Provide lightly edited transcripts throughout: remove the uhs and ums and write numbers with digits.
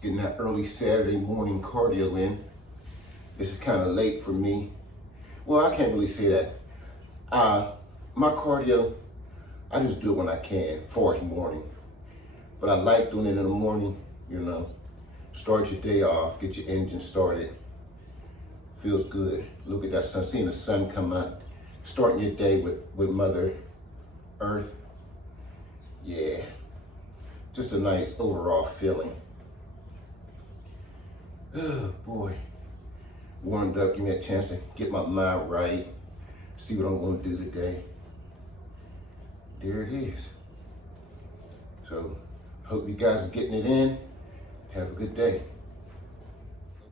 Getting that early Saturday morning cardio in. This is kind of late for me. Well, I can't really say that. My cardio, I just do it when I can, far as morning. But I like doing it in the morning, you know. Start your day off, get your engine started. Feels good. Look at that sun, seeing the sun come up. Starting your day with Mother Earth. Yeah, just a nice overall feeling. Oh boy. Warmed up, give me a chance to get my mind right, see what I'm gonna do today. There it is. So, hope you guys are getting it in. Have a good day.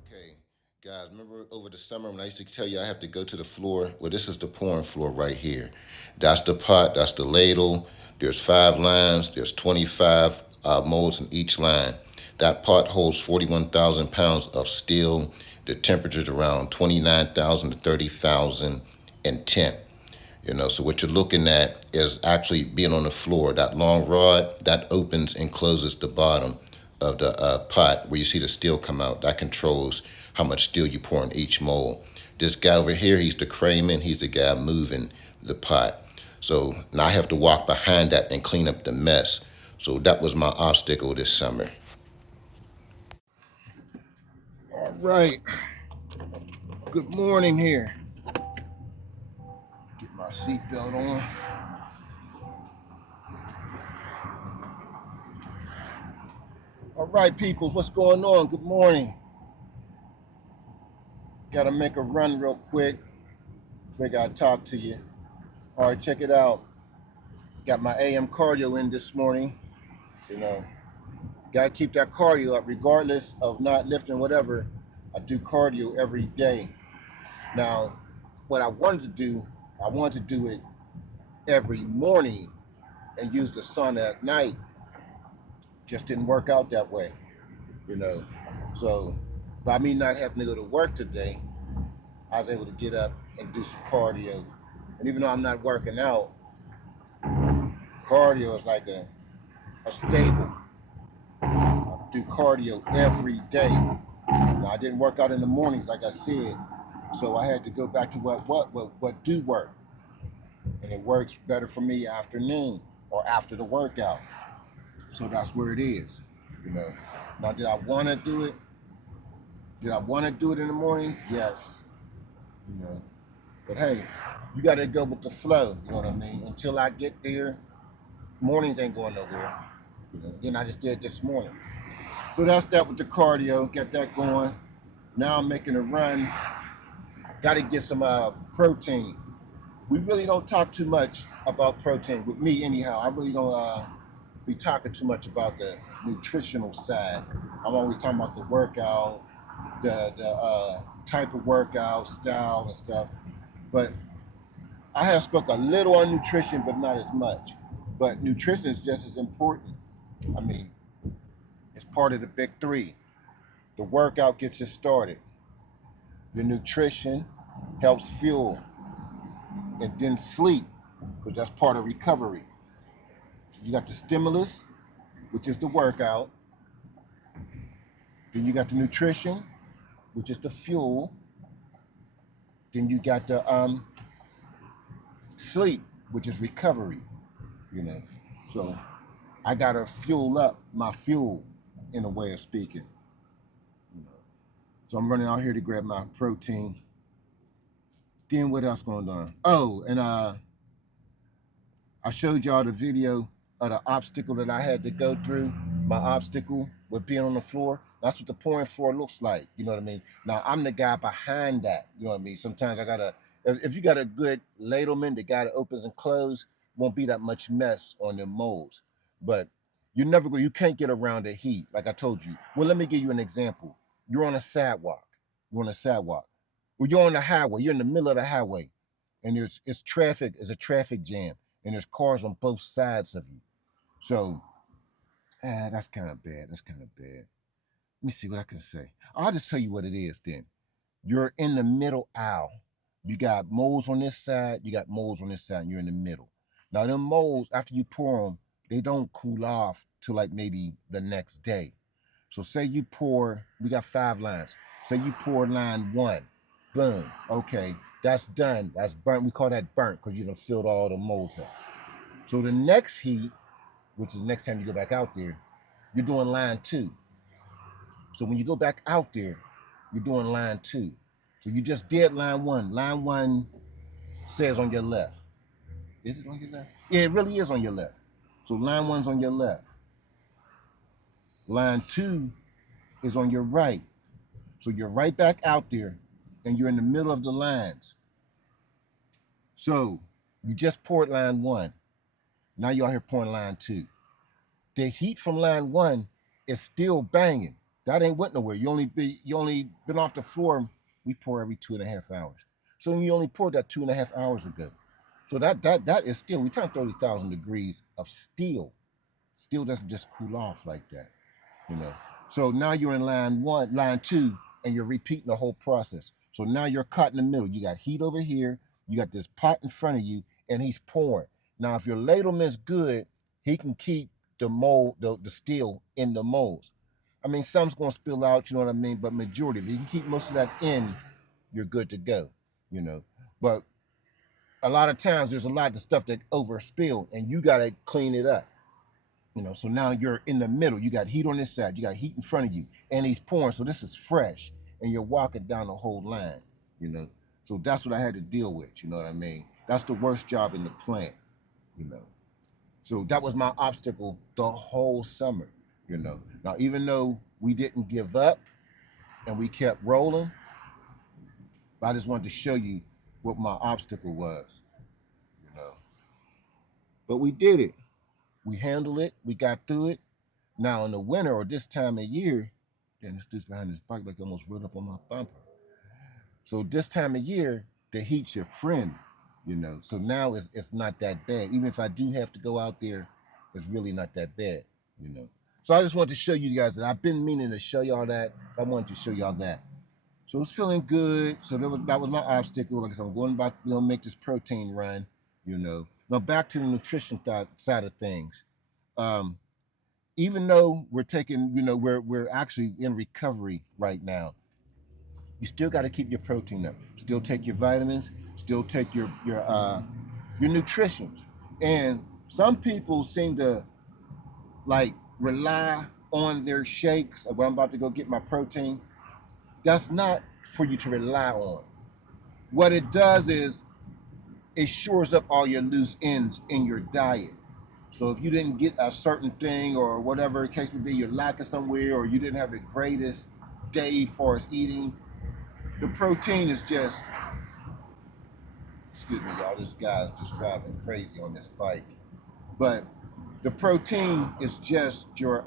Okay, guys, remember over the summer when I used to tell you I have to go to the floor? Well, this is the pouring floor right here. That's the pot, that's the ladle. There's 5 lines, there's 25 molds in each line. That pot holds 41,000 pounds of steel. The temperature's around 29,000 to 30,000 in temp. So what you're looking at is actually being on the floor. That long rod that opens and closes the bottom of the pot where you see the steel come out. That controls how much steel you pour in each mold. This guy over here, he's the crayman. He's the guy moving the pot. So now I have to walk behind that and clean up the mess. So that was my obstacle this summer. All right. Good morning here. Get my seatbelt on. All right, peoples, what's going on? Good morning. Gotta make a run real quick. Figure I'd talk to you. All right, check it out. Got my AM cardio in this morning. Gotta keep that cardio up regardless of not lifting whatever. I do cardio every day. Now, what I wanted to do it every morning and use the sauna at night. Just didn't work out that way, So by me not having to go to work today, I was able to get up and do some cardio. And even though I'm not working out, cardio is like a staple. I do cardio every day. Now, I didn't work out in the mornings, like I said, so I had to go back to what do work. And it works better for me afternoon or after the workout. So that's where it is. Now, did I want to do it? Did I want to do it in the mornings? Yes. But hey, you got to go with the flow. You know what I mean? Until I get there, mornings ain't going nowhere. Then I just did this morning. So that's that with the cardio. Got that going. Now I'm making a run. Got to get some protein. We really don't talk too much about protein with me, anyhow. I really don't be talking too much about the nutritional side. I'm always talking about the workout, the type of workout, style, and stuff. But I have spoke a little on nutrition, but not as much. But nutrition is just as important. I mean, it's part of the big 3. The workout gets you started. The nutrition helps fuel. And then sleep, because that's part of recovery. So you got the stimulus, which is the workout. Then you got the nutrition, which is the fuel. Then you got the sleep, which is recovery. So I gotta fuel up my fuel, in a way of speaking. So I'm running out here to grab my protein. Then what else going on? Oh, and I showed y'all the video of the obstacle that I had to go through. My obstacle with being on the floor. That's what the pouring floor looks like. You know what I mean? Now I'm the guy behind that. You know what I mean? Sometimes I gotta, if you got a good ladleman, the guy that opens and closes, won't be that much mess on the molds. But you can't get around the heat, like I told you. Well, let me give you an example. You're on a sidewalk. You're on a sidewalk. Well, you're on the highway. You're in the middle of the highway, and it's a traffic jam, and there's cars on both sides of you. So, that's kind of bad. That's kind of bad. Let me see what I can say. I'll just tell you what it is then. You're in the middle aisle. You got molds on this side, you got molds on this side, and you're in the middle. Now, them molds, after you pour them, they don't cool off till like maybe the next day. So say you pour, we got 5 lines. Say you pour line 1, boom, okay, that's done. That's burnt. We call that burnt because you done filled all the molds up. So the next heat, which is the next time you go back out there, you're doing line 2. So when you go back out there, you're doing line 2. So you just did line 1. Line 1 says on your left. Is it on your left? Yeah, it really is on your left. So line 1's on your left. Line 2 is on your right. So you're right back out there and you're in the middle of the lines. So you just poured line 1. Now you're out here pouring line 2. The heat from line 1 is still banging. That ain't went nowhere. You only been off the floor. We pour every 2.5 hours. So you only poured that 2.5 hours ago. So that is still, we turn 30,000 degrees of steel. Steel doesn't just cool off like that, you know. So now you're in line 1, line 2, and you're repeating the whole process. So now you're caught in the middle. You got heat over here. You got this pot in front of you, and he's pouring. Now, if your ladleman's good, he can keep the mold, the steel in the molds. I mean, some's going to spill out, you know what I mean? But majority, if you can keep most of that in, you're good to go, you know. But a lot of times there's a lot of stuff that overspill, and you got to clean it up, you know. So now you're in the middle. You got heat on this side. You got heat in front of you, and he's pouring. So this is fresh, and you're walking down the whole line, you know. So that's what I had to deal with, you know what I mean? That's the worst job in the plant, you know. So that was my obstacle the whole summer, you know. Now, even though we didn't give up and we kept rolling, I just wanted to show you what my obstacle was, you know. But we did it. We handled it. We got through it. Now, in the winter or this time of year, damn, this dude's behind this bike like almost rode up on my bumper. So this time of year, the heat's your friend, you know. So now it's not that bad. Even if I do have to go out there, it's really not that bad, you know. So I just wanted to show you guys that. I've been meaning to show y'all that. I wanted to show y'all that. So it's feeling good. So that was my obstacle. Like I said, I'm going about to make this protein run, you know. Now back to the nutrition side of things. Even though we're taking, you know, we're actually in recovery right now, you still got to keep your protein up. Still take your vitamins. Still take your nutritions. And some people seem to like rely on their shakes. When I'm about to go get my protein, that's not for you to rely on. What it does is it shores up all your loose ends in your diet. So if you didn't get a certain thing or whatever the case may be, you're lacking somewhere, or you didn't have the greatest day for us eating, the protein is just, excuse me, y'all, this guy's just driving crazy on this bike. But the protein is just your,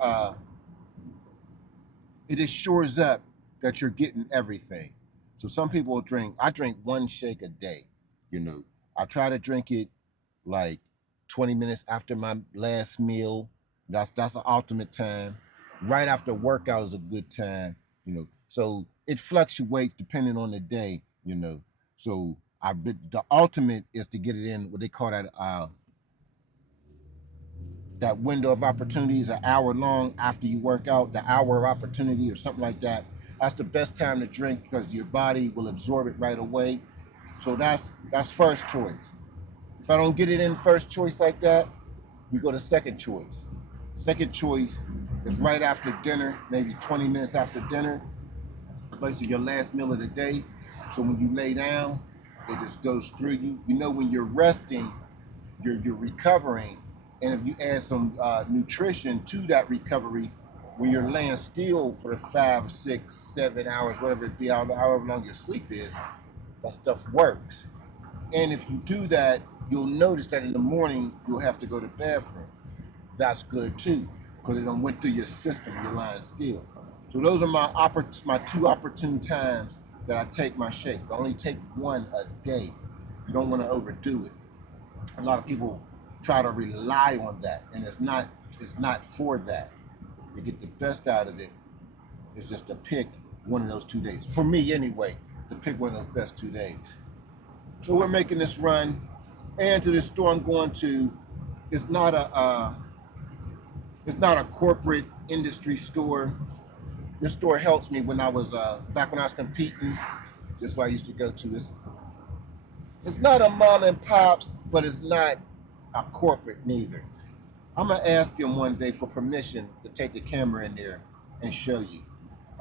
it just shores up that you're getting everything. So some people I drink 1 shake a day, you know. I try to drink it like 20 minutes after my last meal. That's the ultimate time. Right after workout is a good time, you know. So it fluctuates depending on the day, you know. So the ultimate is to get it in what they call that window of opportunity is an hour long after you work out, the hour of opportunity or something like that. That's the best time to drink because your body will absorb it right away. So that's first choice. If I don't get it in first choice like that, we go to second choice. Second choice is right after dinner, maybe 20 minutes after dinner, basically your last meal of the day. So when you lay down, it just goes through you. You know, when you're resting, you're recovering. And if you add some nutrition to that recovery, when you're laying still for 5, 6, 7 hours, whatever it be, however long your sleep is, that stuff works. And if you do that, you'll notice that in the morning, you'll have to go to the bathroom. That's good too, because it done went through your system, you're lying still. So those are my 2 opportune times that I take my shake. I only take 1 a day. You don't want to overdo it. A lot of people try to rely on that, and it's not for that. To get the best out of it is just to pick one of those 2 days. For me anyway, to pick one of those best 2 days. So we're making this run, and to this store I'm going to, it's not a corporate industry store. This store helps me when I was back when I was competing. This is where I used to go to. It's not a mom and pops, but it's not a corporate neither. I'm gonna ask him one day for permission to take the camera in there and show you.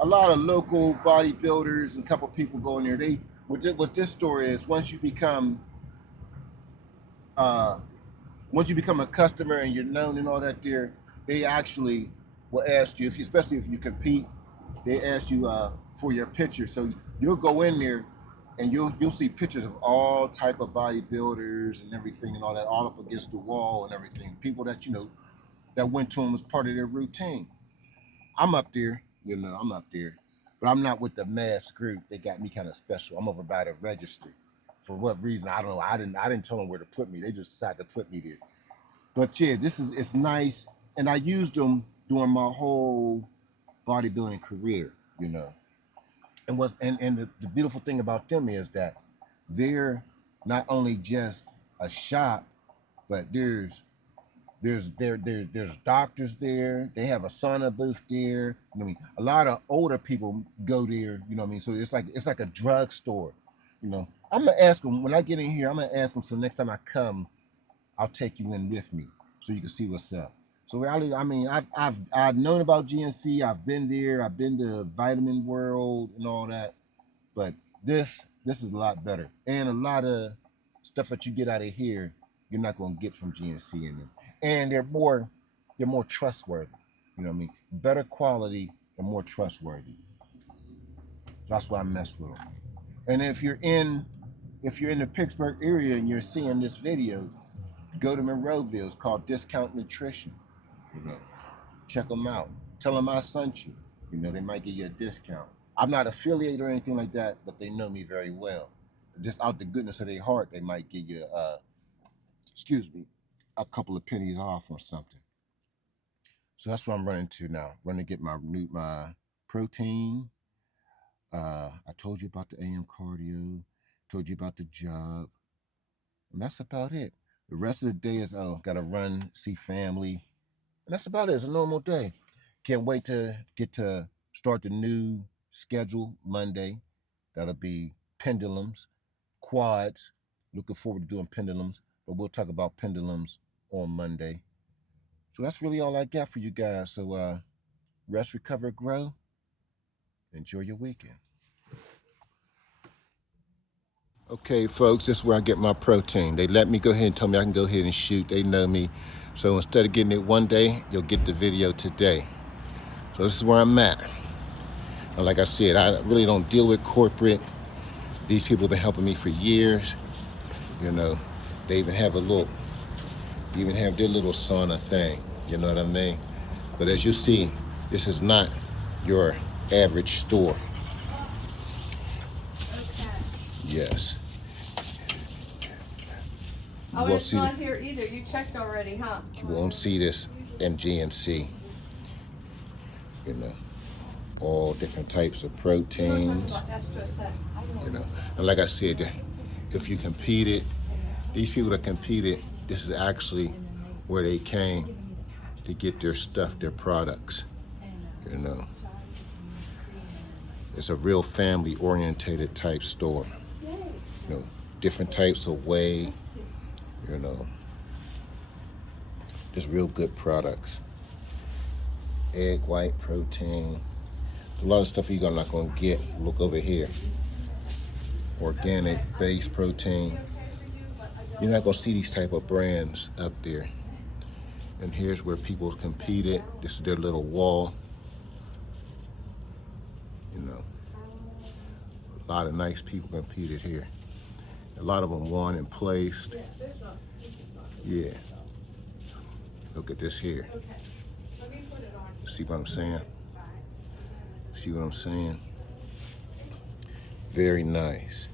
A lot of local bodybuilders and a couple people go in there. They what this store is, uh, once you become a customer and you're known and all that, there they actually will ask you, if you, especially if you compete, they ask you for your picture. So you'll go in there and you'll see pictures of all type of bodybuilders and everything and all that, all up against the wall and everything. People that that went to them as part of their routine. I'm up there, I'm up there, but I'm not with the mass group. They got me kind of special. I'm over by the registry. For what reason? I don't know. I didn't tell them where to put me. They just decided to put me there. But yeah, it's nice, and I used them during my whole bodybuilding career. And the beautiful thing about them is that they're not only just a shop, but there's doctors there. They have a sauna booth there. You know what I mean? A lot of older people go there. You know what I mean? So it's like a drugstore. I'm gonna ask them when I get in here. I'm gonna ask them, so next time I come, I'll take you in with me so you can see what's up. So really, I mean, I've known about GNC. I've been there. I've been to Vitamin World and all that. But this is a lot better, and a lot of stuff that you get out of here, you're not gonna get from GNC in them. And they're more trustworthy. You know what I mean? Better quality and more trustworthy. That's why I mess with them. And if you're in the Pittsburgh area and you're seeing this video, go to Monroeville. It's called Discount Nutrition. You know, check them out. Tell them I sent you. They might give you a discount. I'm not affiliated or anything like that, but they know me very well. Just out the goodness of their heart, they might give you, excuse me, a couple of pennies off or something. So that's what I'm running to now. Running to get my protein. I told you about the AM cardio. Told you about the job. And that's about it. The rest of the day is, gotta run, see family. And that's about it. It's a normal day. Can't wait to get to start the new schedule Monday. That'll be pendulums, quads. Looking forward to doing pendulums, but we'll talk about pendulums on Monday. So that's really all I got for you guys. So rest, recover, grow. Enjoy your weekend. Okay, folks, this is where I get my protein. They let me go ahead and tell me I can go ahead and shoot. They know me. So instead of getting it one day, you'll get the video today. So this is where I'm at. And like I said, I really don't deal with corporate. These people have been helping me for years. They even have their little sauna thing. You know what I mean? But as you see, this is not your average store. Yes. Oh, it's not here either. You checked already, huh? You won't see this in GNC. All different types of proteins. And like I said, if you competed, these people that competed, this is actually where they came to get their stuff, their products. It's a real family orientated type store. Different types of whey, just real good products. Egg white protein. A lot of stuff you're not gonna get. Look over here. Organic base protein. You're not gonna see these type of brands up there. And here's where people competed. This is their little wall. A lot of nice people competed here. A lot of them won and placed. Yeah. Look at this here. See what I'm saying? See what I'm saying? Very nice.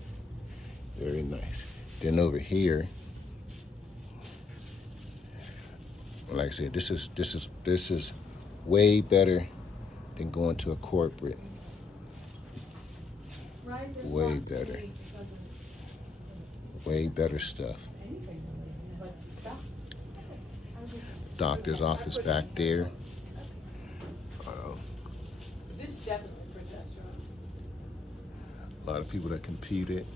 Very nice. Then over here, like I said, this is way better than going to a corporate. Way better. Way better stuff. Doctor's office back there. Definitely progesterone. A lot of people that competed.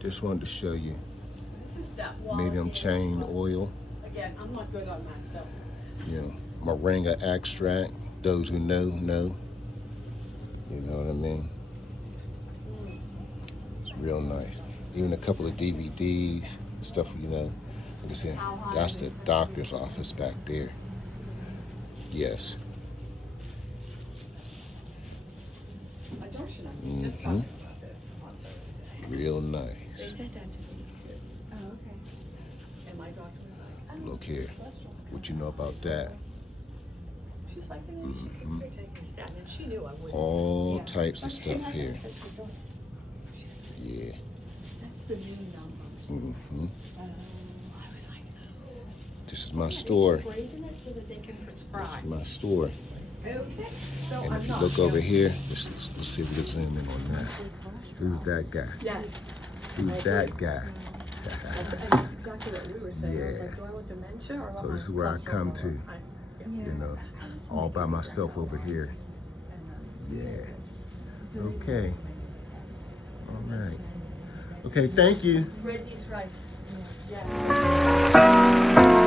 Just wanted to show you It's just that wall. medium chain oil, Again, I'm not good on that stuff. you know, moringa extract. Those who know, know. You know what I mean? It's real nice. Even a couple of DVDs, stuff, you know. Like I said, that's the doctor's office back there. Yes. My daughter and I were just talking about this on Thursday. Real nice. They said that to me. Oh, okay. And my doctor was like, oh, Look here. cholesterol's What you know about that? She's like, you know, she can start taking a statin. And she knew I wouldn't. All Yeah. types of stuff here. That's the daughter. Yeah. That's the new number. Mm-hmm. I was like, oh. This is my store. Raising it so that they can prescribe. My store. Okay. So And I'm if you not. look over here, let's see if we can zoom in on that. Who's that guy? Yes. Who's that guy? And that's exactly what we were saying. I was Yeah. like, do I want dementia or want So my this is where I cholesterol come lower? to. You know, all by myself over here. Yeah. Okay. All right. Okay, thank you. Read these right. Yeah.